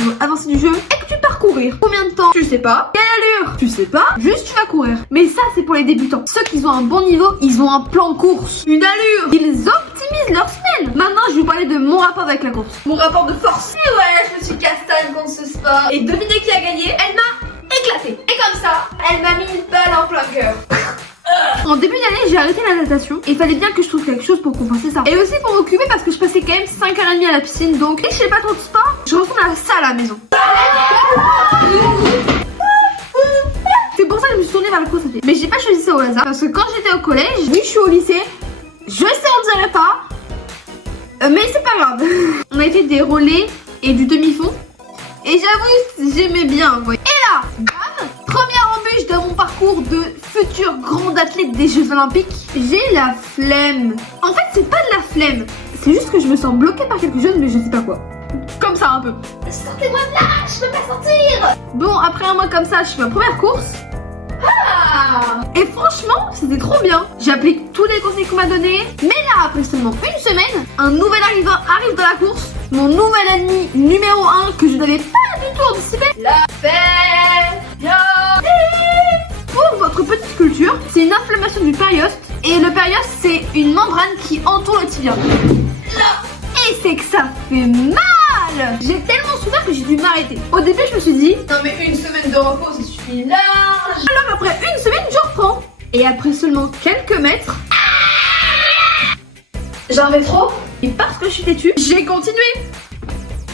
niveau avancé du jeu et que tu pars courir. Combien de temps? Tu sais pas. Quelle allure? Tu sais pas. Juste tu vas courir. Mais ça c'est pour les débutants. Ceux qui ont un bon niveau, ils ont un plan de course, une allure. Ils optimisent leur semaine. Maintenant je vais vous parler de mon rapport avec la course. Mon rapport de force. Et ouais, je me suis castagne contre ce sport. Et devinez qui a gagné? Elle m'a éclaté. Et comme ça, elle m'a mis une balle en plein cœur. En début d'année, j'ai arrêté la natation et il fallait bien que je trouve quelque chose pour compenser ça. Et aussi pour m'occuper parce que je passais quand même 5h30 à la piscine. Donc, et je fais pas trop de sport, je retourne à la salle à la maison. C'est pour ça que je me suis tournée vers le course à pied. Mais j'ai pas choisi ça au hasard parce que quand j'étais au collège, oui, je suis au lycée. Je sais, on dirait pas. Mais c'est pas grave. On a fait des relais et du demi-fond. Et j'avoue, j'aimais bien. Ouais. Et là, bam, première embûche dans mon parcours de futur grande athlète des Jeux Olympiques. J'ai la flemme. En fait, c'est pas de la flemme. C'est juste que je me sens bloquée par quelque chose, mais je sais pas quoi. Comme ça, un peu. Sortez-moi de là, je peux pas sortir. Bon, après un mois comme ça, je fais ma première course. Ah! Et franchement, c'était trop bien. J'applique tous les conseils qu'on m'a donnés. Mais là, après seulement une semaine, un nouvel arrivant arrive dans la course. Mon nouvel ennemi numéro 1 que je n'avais pas du tout anticipé. La périostite. Pour votre petite culture, c'est une inflammation du périoste. Et le périoste, c'est une membrane qui entoure le tibia. Et c'est que ça fait mal. J'ai tellement souffert que j'ai dû m'arrêter. Au début, je me suis dit, non mais une semaine de repos, ça suffit large. Alors après une semaine, je reprends. Et après seulement quelques mètres, j'en avais trop. Et parce que je suis têtue, j'ai continué.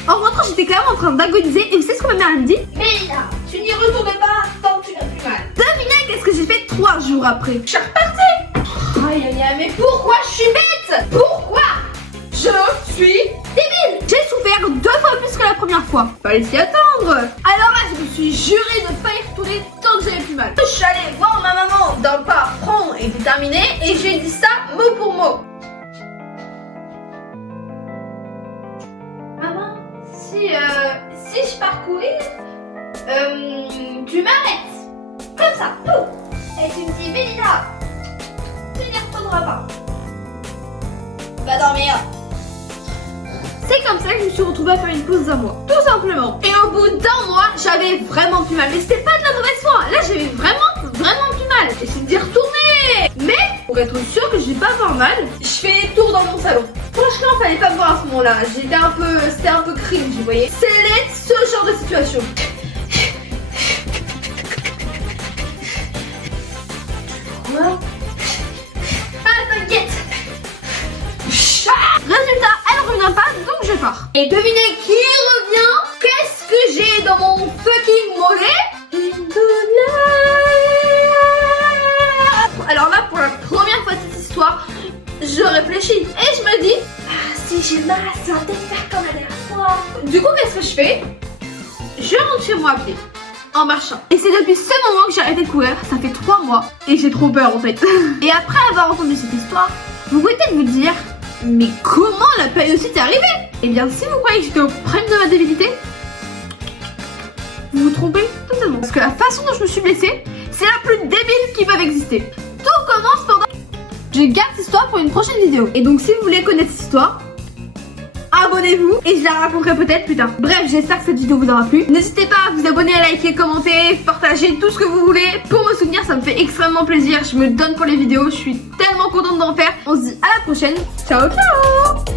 En rentrant, j'étais clairement en train d'agoniser. Et vous savez ce que ma mère elle me dit? Mais là, tu n'y retournes pas tant que tu n'as plus mal. Devinez qu'est-ce que j'ai fait 3 jours après? Je suis repartie. Aïe aïe aïe, mais pourquoi je suis bête? Pourquoi? Je suis débile. J'ai souffert 2 fois plus que la première fois. Fallait s'y attendre. Alors là, je me suis juré de ne pas y retourner tant que j'avais plus mal. Je suis allée voir ma maman d'un pas franc et déterminé. Et j'ai dit ça mot pour mot. Maman, si je pars courir, tu m'arrêtes. Comme ça, pouf. Et tu me dis, Mélina, tu n'y retourneras pas. Va dormir. C'est comme ça que je me suis retrouvée à faire une pause d'un mois, tout simplement. Et au bout d'un mois, j'avais vraiment plus mal. Mais c'était pas de la mauvaise foi. Là, j'avais vraiment plus mal. Et c'est d'y retourner. Mais pour être sûr que je vais pas avoir mal, je fais des tours dans mon salon. Franchement, fallait pas me voir à ce moment-là. C'était un peu cringe, vous voyez. C'est ce genre de situation. Quoi? Ah, t'inquiète. Résultat, elle revient pas, donc je pars. Et devinez qui revient? Qu'est-ce que j'ai dans mon fucking mollet? Une douleur. Alors là, pour la première fois de cette histoire, je réfléchis et je me dis, si j'ai mal, ça va peut-être faire comme la dernière fois. Du coup, qu'est-ce que je fais? Je rentre chez moi à pied, en marchant. Et c'est depuis ce moment que j'ai arrêté de courir. Ça fait 3 mois et j'ai trop peur en fait. Et après avoir entendu cette histoire, vous pouvez peut-être vous dire, mais comment la périostite est arrivée? Eh bien, si vous croyez que j'étais au prime de ma débilité, vous vous trompez totalement. Parce que la façon dont je me suis blessée, c'est la plus débile qui peut exister. Tout commence pendant... Je garde cette histoire pour une prochaine vidéo. Et donc, si vous voulez connaître cette histoire, abonnez-vous et je la raconterai peut-être plus tard. Bref, j'espère que cette vidéo vous aura plu. N'hésitez pas à vous abonner, à liker, commenter, partager tout ce que vous voulez. Pour me soutenir, ça me fait extrêmement plaisir. Je me donne pour les vidéos, je suis tellement contente d'en faire. On se dit à la prochaine. Ciao, ciao.